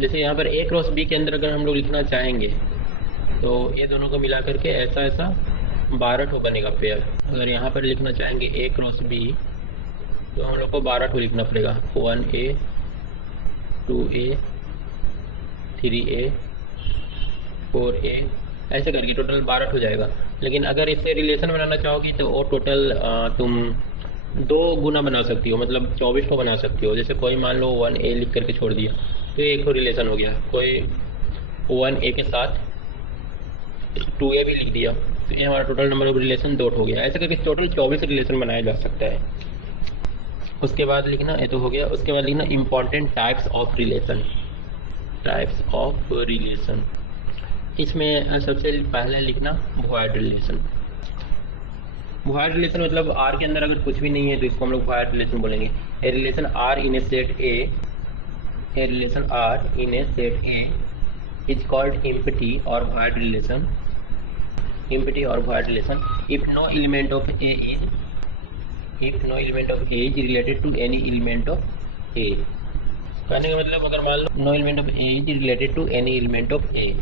जैसे यहाँ पर ए क्रॉस बी के अंदर अगर हम लोग लिखना चाहेंगे तो ये दोनों को मिला करके ऐसा ऐसा 12 ठो बनेगा पेयर। अगर यहाँ पर लिखना चाहेंगे ए क्रॉस बी तो हम लोग को 12 ठो लिखना पड़ेगा, 1A 2A 3A 4A ऐसे करके टोटल 12 हो जाएगा। लेकिन अगर इससे रिलेशन बनाना चाहोगी तो वो टोटल तुम 2 गुना बना सकती हो, मतलब 24 को बना सकती हो। जैसे कोई मान लो 1A लिख करके छोड़ दिया तो ये एक तो रिलेशन हो गया, कोई 1A के साथ 2A भी लिख दिया तो ये हमारा टोटल नंबर ऑफ रिलेशन 2 हो गया। ऐसे करके टोटल 24 रिलेशन बनाया जा सकता है। उसके बाद लिखना, ये तो हो गया। उसके बाद लिखना important types of relation. Types of relation, इसमें सबसे पहले लिखना वॉइड रिलेशन। वॉइड रिलेशन मतलब आर के अंदर अगर कुछ भी नहीं है तो इसको हम लोग वॉइड रिलेशन बोलेंगे। A relation R in a set A, a relation R in a set A is called empty और वॉइड रिलेशन। एम्प्टी और void relation if no element of A is, if no element of A is related to any element of A. कहने का मतलब अगर मान लो no element of A is related to any element of A,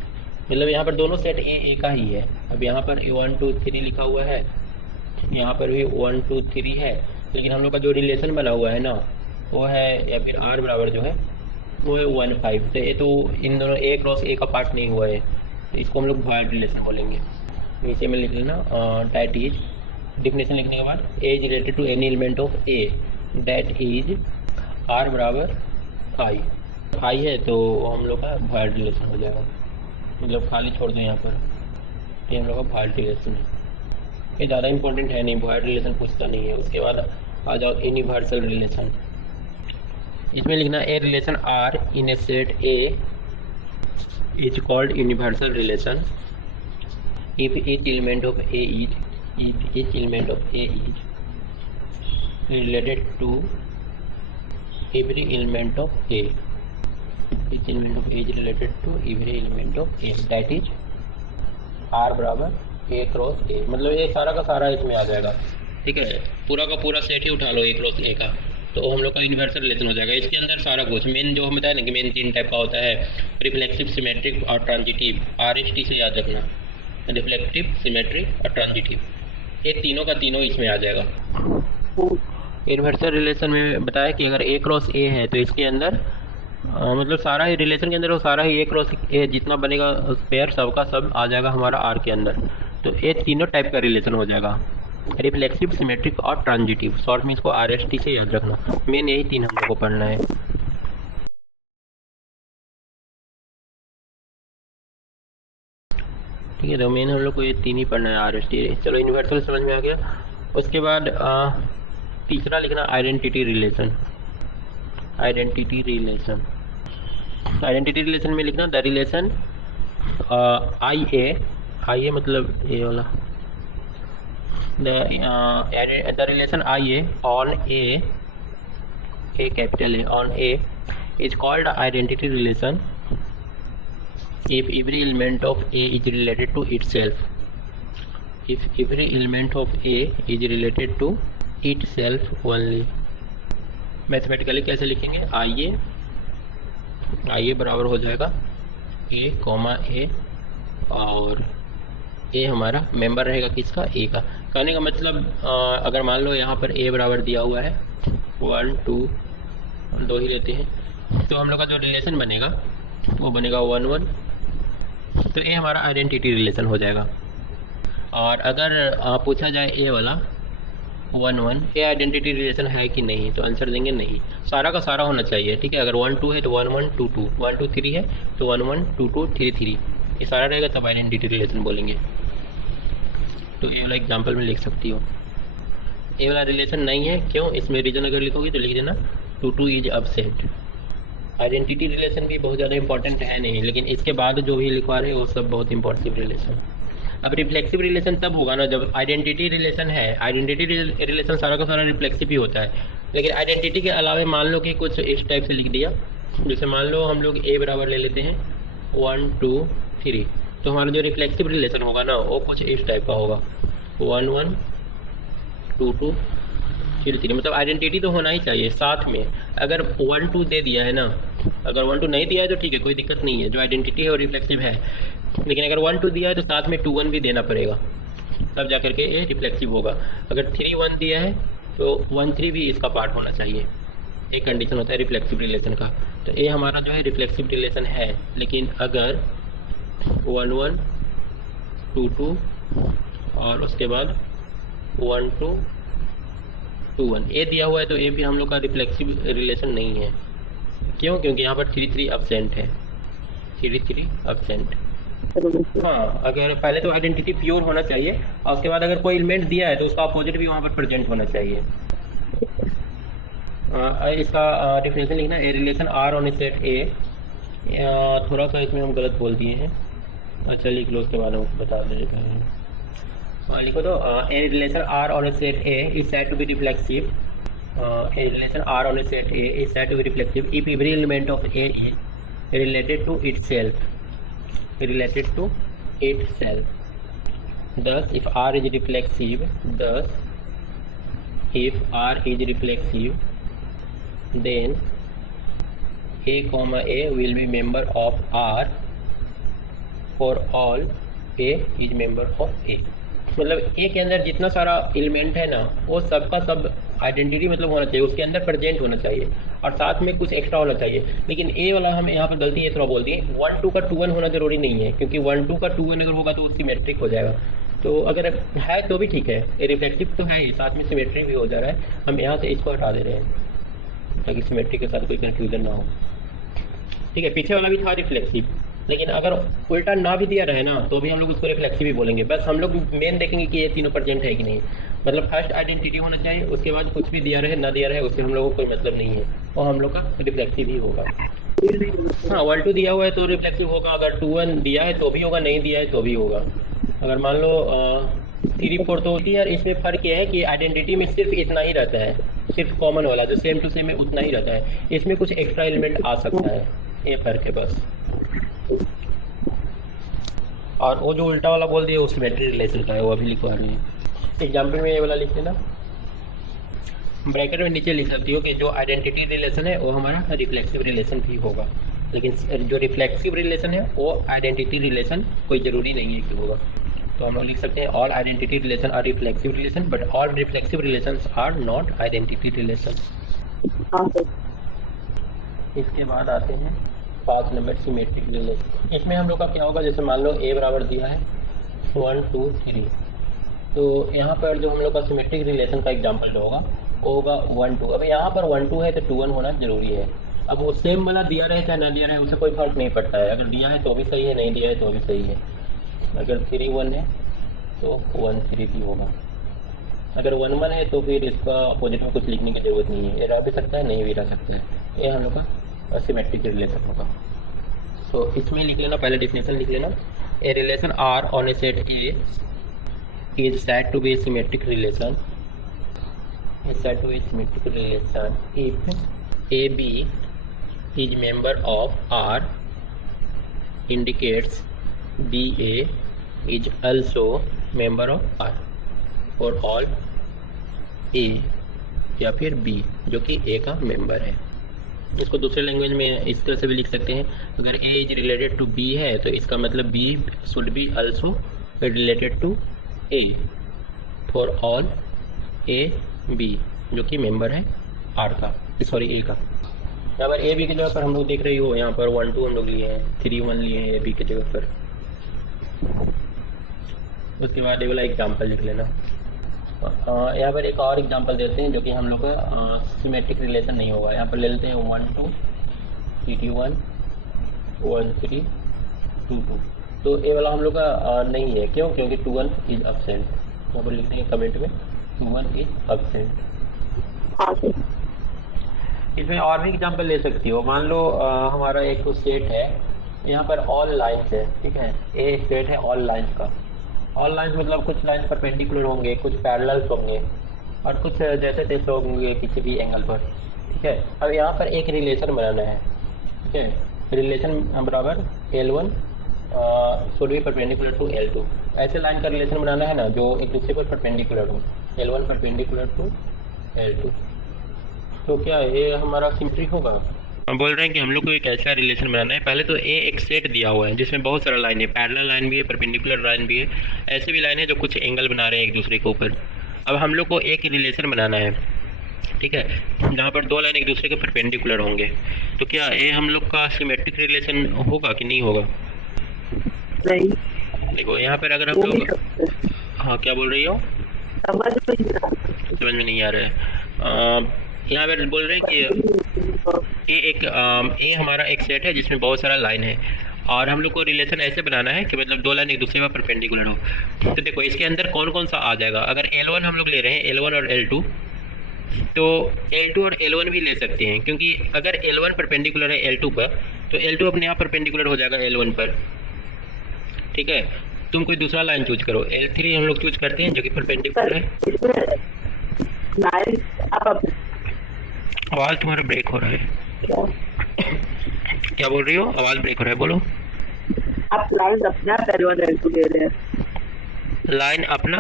मतलब यहाँ पर दोनों सेट ए का ही है। अब यहाँ पर 1 2 3 लिखा हुआ है, यहाँ पर भी 1 2 3 है, लेकिन हम लोग का जो रिलेशन बना हुआ है ना वो है, या फिर आर बराबर जो है वो है 1 5। तो ये तो इन दोनों ए क्रॉस ए का पार्ट नहीं हुआ है, तो इसको हम लोग वॉइड रिलेशन बोलेंगे। नीचे में लिख लेना दैट इज, डिफिनेशन लिखने के बाद A is related to any element of A that is R बराबर आई। आई है तो हम लोग का वॉइड रिलेशन हो जाएगा, मतलब खाली छोड़ दो यहाँ पर, ये हम लोग का वॉइड रिलेशन है। ये ज़्यादा इंपॉर्टेंट है नहीं, वॉइड रिलेशन पूछता नहीं है। उसके बाद आ जाओ यूनिवर्सल रिलेशन। इसमें लिखना a relation R in a set A is called universal relation if each element of A is, if each element of A is related to every element of A, each element of A is related to every element of A, that is R बराबर A cross A। मतलब ये सारा का सारा इसमें आ जाएगा, ठीक है। पूरा का पूरा सेट ही उठा लो A क्रॉस A का, तो हम लोग का यूनिवर्सल रिलेशन हो जाएगा। इसके अंदर सारा कुछ मेन जो हम बताया ना कि मेन 3 टाइप का होता है, रिफ्लेक्सिव, सिमेट्रिक और ट्रांजिटिव। RST से याद रखना, रिफ्लेक्टिव, सिमेट्रिक और ट्रांजिटिव, ये तीनों का तीनों इसमें आ जाएगा। यूनिवर्सल रिलेशन में बताया कि अगर A क्रॉस A है तो इसके अंदर मतलब सारा ही रिलेशन के अंदर वो सारा ही ए क्रॉस ए जितना बनेगा पेयर सबका सब आ जाएगा हमारा आर के अंदर। तो ये तीनों टाइप का रिलेशन हो जाएगा, रिफ्लेक्सिव, सिमेट्रिक और ट्रांजिटिव। शॉर्ट में इसको RST से याद रखना। मेन यही 3 हम लोग को पढ़ना है। ठीक है, तो मेन हम लोग को ये 3 ही पढ़ना है, RST। चलो यूनिवर्सल समझ में आ गया। उसके बाद तीसरा लिखना identity relation. Identity relation, identity relation में लिखना द रिलेशन आई ए मतलब ये वाला, the relation I A on A capital A on A is called identity relation if every element of A is related to itself, if every element of A is related to itself only. Mathematically कैसे लिखेंगे, आइए बराबर हो जाएगा ए comma ए, और ए हमारा member रहेगा किसका, ए का। कहने का मतलब अगर मान लो यहाँ पर ए बराबर दिया हुआ है 1 2 2 ही लेते हैं, तो हम लोग का जो रिलेशन बनेगा वो बनेगा 1 1, तो ए हमारा आइडेंटिटी रिलेशन हो जाएगा। और अगर पूछा जाए ए वाला 1 1 ये आइडेंटिटी रिलेशन है कि नहीं, तो आंसर देंगे नहीं, सारा का सारा होना चाहिए। ठीक है, अगर 1 2 है तो 1 1 2 2, 1 2 3 है तो 1 1 2 2 3 3, ये सारा रहेगा तब आइडेंटिटी रिलेशन बोलेंगे। तो ये वाला एग्जाम्पल में लिख सकती हो। ये वाला रिलेशन नहीं है, क्यों? इसमें रीजन अगर लिखोगे तो लिख देना 2 2 इज अपसेंट। आइडेंटिटी रिलेशन भी बहुत ज़्यादा इंपॉर्टेंट है नहीं, लेकिन इसके बाद जो भी लिखवा रहे हैं वो सब बहुत इंपॉर्टेंट रिलेशन। अब रिफ्लेक्सिव रिलेशन तब होगा ना जब आइडेंटिटी रिलेशन है। आइडेंटिटी रिलेशन सारा का सारा रिफ्लेक्सिव ही होता है, लेकिन आइडेंटिटी के अलावा मान लो कि कुछ इस टाइप से लिख दिया, जैसे मान लो हम लोग ए बराबर ले लेते हैं 1 2 3, तो हमारा जो रिफ्लेक्सिव रिलेशन होगा ना वो कुछ इस टाइप का होगा 1 1 2 2 3 3, मतलब आइडेंटिटी तो होना ही चाहिए साथ में। अगर 1 2 दे दिया है ना अगर 1 2 नहीं दिया है तो ठीक है, कोई दिक्कत नहीं है, जो आइडेंटिटी है वो रिफ्लेक्सिव है। लेकिन अगर 1 2 दिया है तो साथ में 2 1 भी देना पड़ेगा, तब जा करके ये रिफ्लेक्सिव होगा। अगर 3 1 दिया है तो 1 3 भी इसका पार्ट होना चाहिए, एक कंडीशन होता है रिफ्लेक्सिव रिलेशन का। तो ये हमारा जो है रिफ्लेक्सिव रिलेशन है। लेकिन अगर 1 1 2 2 और उसके बाद 1 2 2 1 ए दिया हुआ है, तो ये भी हम लोग का रिफ्लेक्सिव रिलेशन नहीं है। क्यों? क्योंकि यहाँ पर 3 3 एब्सेंट है, 3 3 एब्सेंट। हाँ, अगर पहले तो आइडेंटिटी प्योर होना चाहिए और उसके बाद अगर कोई एलिमेंट दिया है तो उसका अपोजिट भी वहाँ पर प्रेजेंट होना चाहिए। इसका डिफिनेशन लिखना, a relation R on a set A. थोड़ा सा इसमें हम गलत बोल दिए हैं, अच्छा लिख लो, उसके बाद हम बता देते हैं। लिखो तो a relation R on a set A is said to be reflexive. A relation R on a set A is said to be reflexive if every element of A is related to itself. Thus, if R is reflexive, then A comma A will be member of R for all A is member of A. मतलब ए के अंदर जितना सारा element है ना, वो सबका सब आइडेंटिटी मतलब होना चाहिए, उसके अंदर प्रेजेंट होना चाहिए और साथ में कुछ एक्स्ट्रा होना चाहिए। लेकिन ए वाला हमें यहाँ पर गलती है, थोड़ा बोल दिए 1 2 का 2 1 होना जरूरी नहीं है, क्योंकि 1 2 का 2 1 अगर होगा तो वो सिमेट्रिक हो जाएगा। तो अगर है तो भी ठीक है, ये रिफ्लेक्टिव तो है ही, साथ में सिमेट्रिक भी हो जा रहा है। हम यहाँ से इसको हटा दे रहे हैं ताकि सिमेट्रिक के साथ कोई कन्फ्यूजन ना हो। ठीक है, पीछे वाला भी था रिफ्लेक्सिव, लेकिन अगर उल्टा ना भी दिया रहे ना तो भी हम लोग उसको रिफ्लेक्सिव ही बोलेंगे। बस हम लोग मेन देखेंगे कि ये तीनों प्रेजेंट है कि नहीं। मतलब फर्स्ट आइडेंटिटी होना चाहिए, उसके बाद कुछ भी दिया रहे ना दिया रहे उससे हम लोगों को कोई मतलब नहीं है, और हम लोग का रिफ्लेक्सिव ही होगा। हाँ, 1 2 दिया हुआ है तो रिफ्लेक्सिव होगा, अगर 2 1 दिया है तो भी होगा, नहीं दिया है तो भी होगा। अगर मान लो 3 4 तो यार इसमें फ़र्क ये है कि आइडेंटिटी में सिर्फ इतना ही रहता है, सिर्फ कॉमन वाला जो सेम टू सेम है उतना ही रहता है, इसमें कुछ एक्स्ट्रा एलिमेंट आ सकता है, ये फ़र्क है बस। और वो जो उल्टा वाला बोल दिया उसमें सिमेट्री रिलेशन का है, वो अभी लिखवा रहे हैं। एग्जाम्पल में ये वाला लिख देना, ब्रैकेट में नीचे लिख सकती हो कि जो आइडेंटिटी रिलेशन है वो हमारा रिफ्लेक्सिव रिलेशन भी होगा, लेकिन जो रिफ्लेक्सिव रिलेशन है वो आइडेंटिटी रिलेशन कोई ज़रूरी नहीं है कि होगा। तो हम लोग लिख सकते हैं all identity relation are reflexive relation, but all reflexive relation are not identity relation. इसके बाद आते हैं 5 नंबर सिमेट्रिक रिलेशन। इसमें हम लोग का क्या होगा, जैसे मान लो ए बराबर दिया है 1 2 3, तो यहाँ पर जो हम लोग का सिमेट्रिक रिलेशन का एग्जांपल जो होगा वो होगा 1 2। अब यहाँ पर 1 2 है तो 2 1 होना जरूरी है। अब वो सेम वाला दिया रहे चाहे ना दिया रहे उससे कोई फर्क नहीं पड़ता है, अगर दिया है तो भी सही है, नहीं दिया है तो भी सही है। अगर 3 1 है तो 1 3 भी होगा, अगर 1 1 है तो फिर इसका अपोजिट में कुछ लिखने की जरूरत नहीं है, ये रह भी सकता है नहीं भी रह सकता है। ये हम लोग का सिमेट्रिक रिलेशन होगा। तो इसमें लिख लेना, पहले डिफिनेशन लिख लेना, a relation R on a set A is said to be a symmetric relation if AB is member of R indicates BA is also member of R for all A या फिर B जो कि A का member है। इसको दूसरे language में इस तरह से भी लिख सकते हैं, अगर A is related to B है तो इसका मतलब B should be also related to A for all A B जो कि मेंबर है R का, सॉरी A का। यहाँ पर A B की जगह पर हम लोग देख रही हो, यहाँ पर 1 2 हम लोग लिए हैं, 3 1 लिए हैं A B की जगह पर। उसके बाद ये वाला एग्जाम्पल लिख लेना। यहाँ पर एक और एग्जाम्पल देते हैं जो कि हम लोग का सिमेट्रिक रिलेशन नहीं होगा। यहाँ पर ले लेते हैं 1 2 3 1 1 3 2 2। तो ये वाला हम लोग का नहीं है, क्यों? क्योंकि 2 1 इज एब्सेंट। यहाँ पर लिखते हैं कमेंट में 2 1 इज एब्सेंट। इसमें और भी एग्जांपल ले सकती हो। मान लो हमारा एक सेट है, यहाँ पर ऑल लाइन्स है, ठीक है, ए सेट है ऑल लाइन्स का। ऑल लाइन्स मतलब कुछ लाइन्स परपेंडिकुलर होंगे, कुछ पैरेलल्स होंगे और कुछ जैसे तैसे होंगे किसी भी एंगल पर, ठीक है। अब यहाँ पर एक रिलेशन बनाना है, ठीक है, रिलेशन बराबर L1 should be perpendicular to L2। ऐसे लाइन का रिलेशन बनाना है ना जो एक दूसरे पर परपेंडिकुलर हो, L1 परपेंडिकुलर टू L2। तो क्या ये हमारा सिमेट्रिक होगा? हम बोल रहे हैं कि हम लोग को एक ऐसा रिलेशन बनाना है। पहले तो ए एक सेट दिया हुआ है जिसमें बहुत सारा लाइन है, पैरेलल लाइन भी है, परपेंडिकुलर लाइन भी है, ऐसे भी लाइन है जो कुछ एंगल बना रहे हैं एक दूसरे के ऊपर। अब हम लोग को एक रिलेशन बनाना है, ठीक है, जहाँ पर दो लाइन एक दूसरे के परपेंडिकुलर होंगे। तो क्या ये हम लोग का सिमेट्रिक रिलेशन होगा कि नहीं होगा? नहीं, देखो यहाँ पर अगर हम लोग, हाँ क्या बोल रही हो? समझ में नहीं आ रहा है। यहाँ पर बोल रहे हैं कि ये हमारा एक सेट है जिसमें बहुत सारा लाइन है, और हम लोग को रिलेशन ऐसे बनाना है कि मतलब दो लाइन एक दूसरे में परपेंडिकुलर हो। तो देखो इसके अंदर कौन कौन सा आ जाएगा। अगर L1 हम लोग ले रहे हैं, L1 और L2, तो L2 और L1 भी ले सकते हैं, क्योंकि अगर L1 परपेंडिकुलर है L2 पर तो L2 अपने आप परपेंडिकुलर हो जाएगा L1 पर, ठीक है। तुम कोई दूसरा लाइन चूज करो, L3 हम लोग चूज करते हैं जो कि परपेंडिकुलर है। आवाज़ तुम्हारा ब्रेक हो रहा है, क्या बोल रही हो? आवाज़ ब्रेक हो रहा है, बोलो। आप लाइन अपना L1 L2 ले रहे हैं, लाइन अपना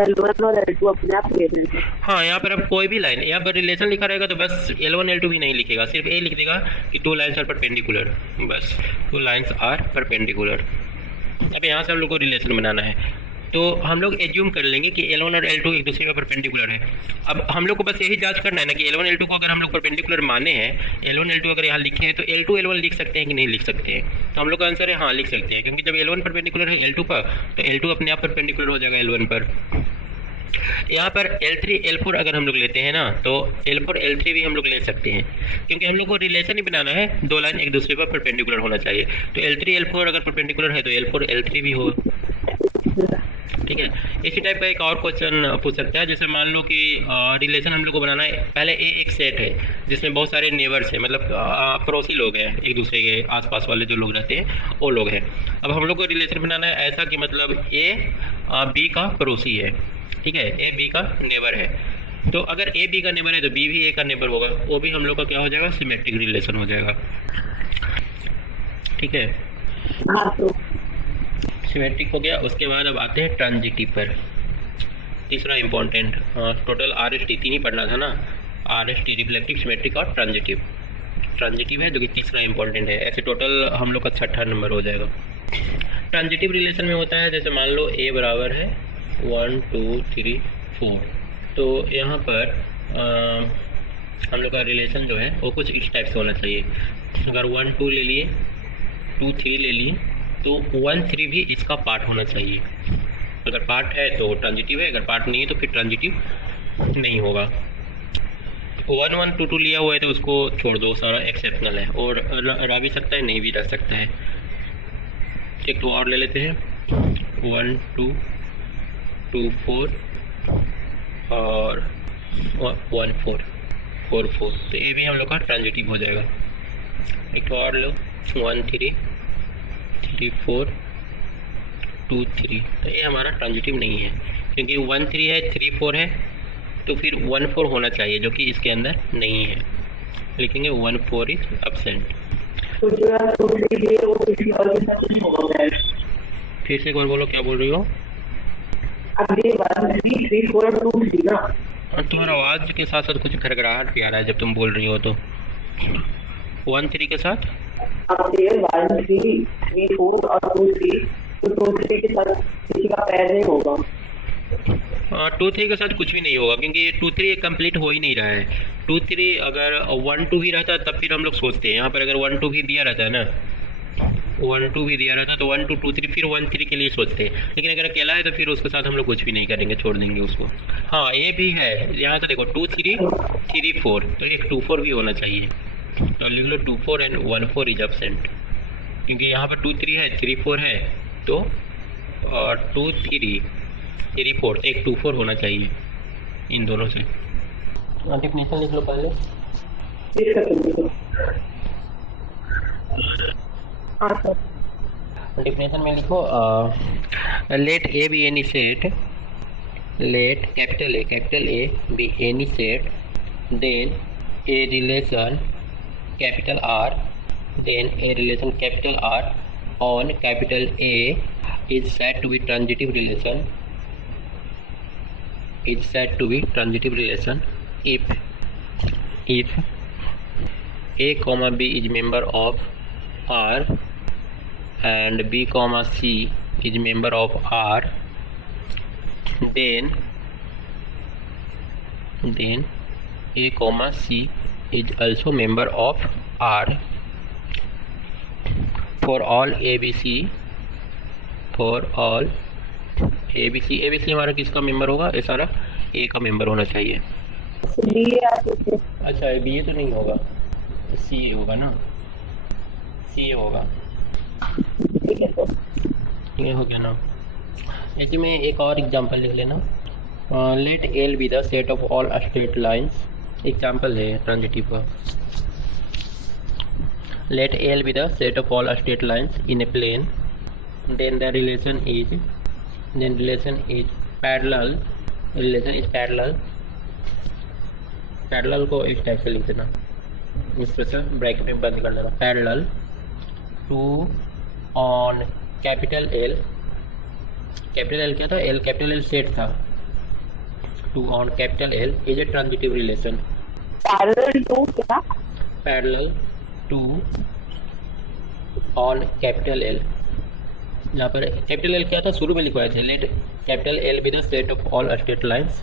L1 और L2 अपने आप ले रहे हैं। हाँ, यहाँ पर अब कोई भी लाइन, यहाँ पर रिलेशन लिखा रहेगा तो बस L1 L2 भी नहीं लिखेगा, सिर्फ ये लिख देगा कि टू लाइन्स आर परपेंडिकुलर, बस टू लाइन्स आर परपेंडिकुलर। अब यहाँ से हम लोग को रिलेशन बनाना है, तो हम लोग एज्यूम कर लेंगे कि L1 और L2 एक दूसरे का परपेंडिकुलर है। अब हम लोग को बस यही जांच करना है ना कि L1 L2 को अगर हम लोग परपेंडिकुलर माने हैं, L1 L2 अगर यहाँ लिखे हैं तो L2 L1 लिख सकते हैं कि नहीं लिख सकते हैं? तो हम लोग का आंसर है हाँ, लिख सकते हैं, क्योंकि जब L1 परपेंडिकुलर है L2 पर तो L2 अपने आप परपेंडिकुलर हो जाएगा L1 पर। यहाँ पर L3 L4 अगर हम लोग लेते हैं ना तो L4 L3 भी हम लोग ले सकते हैं, क्योंकि हम लोग को रिलेशन ही बनाना है, दो लाइन एक दूसरे पर परपेंडिकुलर होना चाहिए। तो L3 L4 अगर परपेंडिकुलर है तो L4 L3 भी हो, ठीक है। इसी टाइप का एक और क्वेश्चन पूछ सकता है, जैसे मान लो कि रिलेशन हम लोग को बनाना है, पहले एक सेट है जिसमें बहुत सारे नेबर्स हैं, मतलब पड़ोसी लोग हैं, एक दूसरे के आसपास वाले जो लोग रहते हैं वो लोग हैं। अब हम लोग को रिलेशन बनाना है ऐसा कि मतलब A B का पड़ोसी है, ठीक है, A B का नेबर है। तो अगर A B का नेबर है तो B भी A का नेबर होगा, वो भी हम लोग का क्या हो जाएगा, सिमेट्रिक रिलेशन हो जाएगा, ठीक है। सिमेट्रिक हो गया। उसके बाद अब आते हैं ट्रांजिटिव पर, तीसरा इम्पोर्टेंट। टोटल RST तीन ही पढ़ना था ना, RST रिफ्लेक्टिव, सिमेट्रिक और ट्रांजिटिव। ट्रांजिटिव है जो कि तीसरा इम्पोर्टेंट है, ऐसे टोटल हम लोग का छठा नंबर हो जाएगा। ट्रांजिटिव रिलेशन में होता है, जैसे मान लो A बराबर है 1 2 3 4, तो यहाँ पर हम लोग का रिलेशन जो है वो कुछ इस टाइप से होना चाहिए। अगर 1 2 ले लिए, 2 3 ले लिए, तो 1 3 भी इसका पार्ट होना चाहिए। अगर पार्ट है तो ट्रांजिटिव है, अगर पार्ट नहीं है तो फिर ट्रांजिटिव नहीं होगा। 1 1 2 2 लिया हुआ है तो उसको छोड़ दो, सारा एक्सेप्शनल है, और रह भी सकता है, नहीं भी रह सकता है। एक तो और ले लेते हैं, 1 2 2 4 और 1 4 4 4, तो ये भी हम लोग का ट्रांजिटिव हो जाएगा। एक तो और लो, 1 3 3 4 2 3, तो ये हमारा ट्रांजिटिव नहीं है, क्योंकि 1 3 है, 3 4 है, तो फिर 1 4 होना चाहिए जो कि इसके अंदर नहीं है, लिखेंगे 1 4 इज एब्सेंट। फिर से एक बार बोलो, क्या बोल रही हो? तुम्हारा आवाज़ के साथ साथ कुछ खड़खड़ाहट भी आ रहा है जब तुम बोल रही हो, तो 1 3 के साथ 1 3 3 4 और 2 3, तो 2 3 के साथ किसी का पैर नहीं होगा। 2 3 के साथ कुछ भी नहीं होगा, क्योंकि 2 3 कंप्लीट हो ही नहीं रहा है। 2 3 अगर 1 2 भी रहता तब फिर हम लोग सोचते हैं, यहाँ पर अगर 1 2 भी दिया रहता है ना, 1 2 भी दिया रहता तो 1 2 2 3 फिर 1 3 के लिए सोचते हैं, लेकिन अगर अकेला है तो फिर उसके साथ हम लोग कुछ भी नहीं करेंगे, छोड़ देंगे उसको। हाँ ये भी है, यहाँ से देखो 2 3 3 4, तो एक 2 4 भी होना चाहिए, तो लिख लो 2 4 एंड 1 4 इज एब्सेंट, क्योंकि यहाँ पर 2 3 है, 3 4 है, तो 2 3 3 4, तो एक 2 4 होना चाहिए इन दोनों से। डेफिनेशन लिख लो पहले। डेफिनेशन में लिखो, let A be any set, let capital A be any set, then a relation capital R, then a relation capital R on capital A is said to be transitive relation, is said to be transitive relation if A comma B is member of R and B comma C is member of R, then A comma C is also member of R for all ABC, for all ABC हमारा किसका member होगा? ये सारा A का member होना चाहिए। B या सी? अच्छा बी तो नहीं होगा, सी होगा ना, सी होगा। ठीक है सर, ये हो गया ना। ऐसे में एक और एग्जांपल लिख लेना। Let L be the set of all straight lines. Example है ट्रांजिटिव का। Let L be the set of all straight lines in a plane, then the relation is parallel. Relation is parallel. Parallel को इस type से लिख देना, expression bracket में बंद कर देना। Parallel to on capital L क्या था? एल कैपिटल एल सेट था। To on capital L is a transitive relation. Parallel to क्या? Parallel to on capital L. यहाँ पर कैपिटल एल क्या था? शुरू में लिखवाए थे। Let capital L be the set of all straight lines.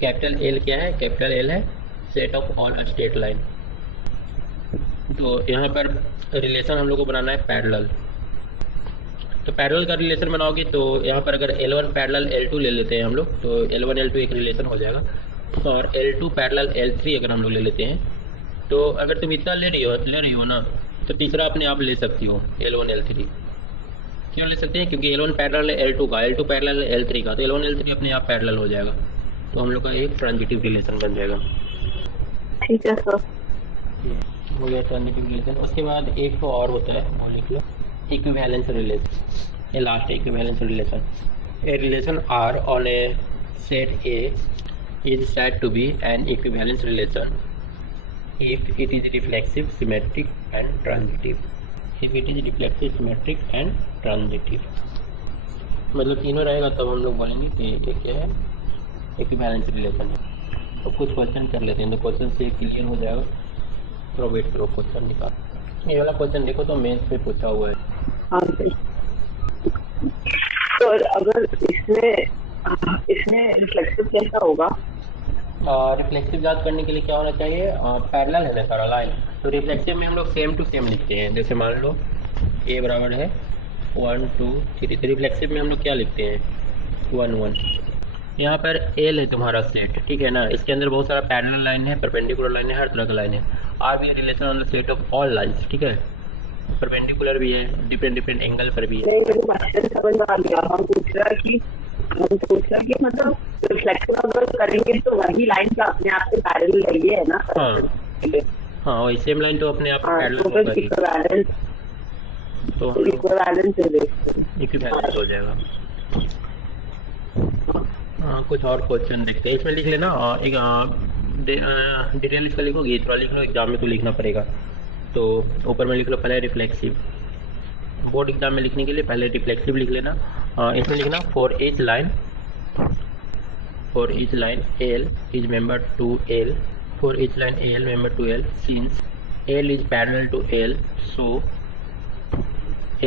Capital L क्या है? कैपिटल एल है set of all straight line. तो यहाँ पर रिलेशन हम लोग को बनाना है पैरेलल। तो पैरेलल का रिलेशन बनाओगे तो यहाँ पर अगर L1 पैरेलल L2 ले लेते हैं हम लोग, तो L1 L2 एक रिलेशन हो जाएगा। और L2 पैरेलल L3 अगर हम लोग ले लेते हैं, तो अगर तुम इतना ले रही हो ना, तो तीसरा अपने आप ले सकती हो L1 L3। क्यों ले सकते हैं? क्योंकि L1 पैरेलल है L2 का, L2 पैरेलल है L3 का, तो L1 L3 अपने आप पैरेलल हो जाएगा। तो हम लोग का एक ट्रांजिटिव रिलेशन बन जाएगा। ठीक है सर, हो गया ट्रांजिटिव रिलेशन। उसके बाद एक तो और होता है, वो लिख लो, इक्विवेलेंस रिलेशन। ये लास्ट है, equivalence relation. A relation R on a set A is said to be an equivalence relation if it is reflexive, symmetric and transitive. If it is reflexive, symmetric and transitive, मतलब तीनों रहेगा तब हम लोग बोलेंगे कि ये क्या है, इक्विवेलेंस रिलेशन है। तो कुछ क्वेश्चन कर लेते हैं, तो क्वेश्चन से क्लियर हो जाएगा। तो वेट करो, क्वेश्चन निकाल। ये वाला क्वेश्चन देखो तो मेंस पे पूछा हुआ है। हाँ सर। तो अगर इसमें रिफ्लेक्सिव कैसा होगा? रिफ्लेक्सिव जांच करने के लिए क्या होना चाहिए? पैरेलल है ना सारा लाइन, तो रिफ्लेक्सिव में हम लोग सेम टू सेम लिखते हैं। जैसे मान लो A बराबर है 1 2 3, तो रिफ्लेक्सिव में हम लोग क्या लिखते हैं? 1 1। यहाँ पर L है तुम्हारा सेट, ठीक है ना, इसके अंदर बहुत सारा पैरेलल लाइन है, परपेंडिकुलर लाइन है, हर तरह का लाइन है। R भी relation on the set of all lines, ठीक है, परपेंडिकुलर भी है, डिफरेंट एंगल पर भी है। नहीं, मेरे को क्वेश्चन समझ में आ गया। हम पूछ रहा कि मतलब रिफ्लेक्शन अगर करेंगे तो वही लाइन का अपने आप से पैरेलल है, है ना? हाँ वही सेम लाइन तो अपने आप पैरेलल तो इक्विवेलेंस हो जाएगा। हाँ कुछ और क्वेश्चन देखते हैं, इसमें लिख लेना। एक डिटेल इसका लिखोगे, थोड़ा लिख लो, एग्जाम में तो लिखना पड़ेगा। तो ऊपर में लिख लो पहले रिफ्लेक्सिव, बोर्ड एग्जाम में लिखने के लिए पहले रिफ्लेक्सिव लिख लेना। इसमें लिखना for each line L is member to L, for each line L member to L, since L is parallel to L, so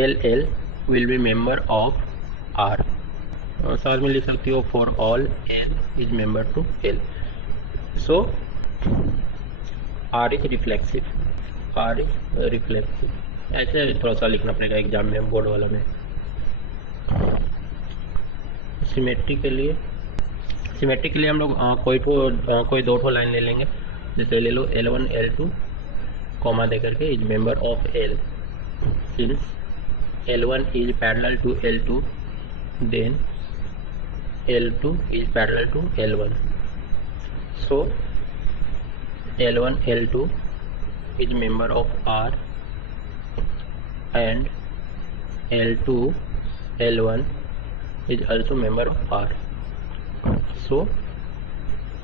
LL will be member of R। साथ में लिख सकती हो for all L is member to L, so R is reflexive। ऐसे थोड़ा सा लिखना पड़ेगा एग्जाम में, बोर्ड वाला में। सिमेट्री के लिए हम लोग कोई दो ठो लाइन ले लेंगे। जैसे ले लो L1 L2 कॉमा दे करके is member of L, since L1 is parallel to L2, then L2 is parallel to L1, so L1 L2 is member of R and L2 L1 is also member of R, so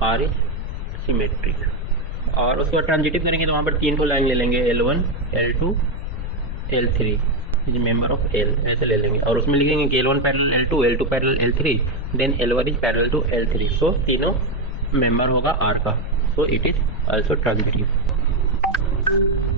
R is symmetric। और उसके बाद transitive करेंगे तो वहाँ पर तीन को line ले लेंगे, L1 L2 L3 is member of L, ऐसे ले लेंगे। और उसमें लिखेंगे कि L1 parallel L2, L2 parallel L3, then L1 is parallel to L3, so तीनों मेंबर होगा R का, so it is also transitive. है।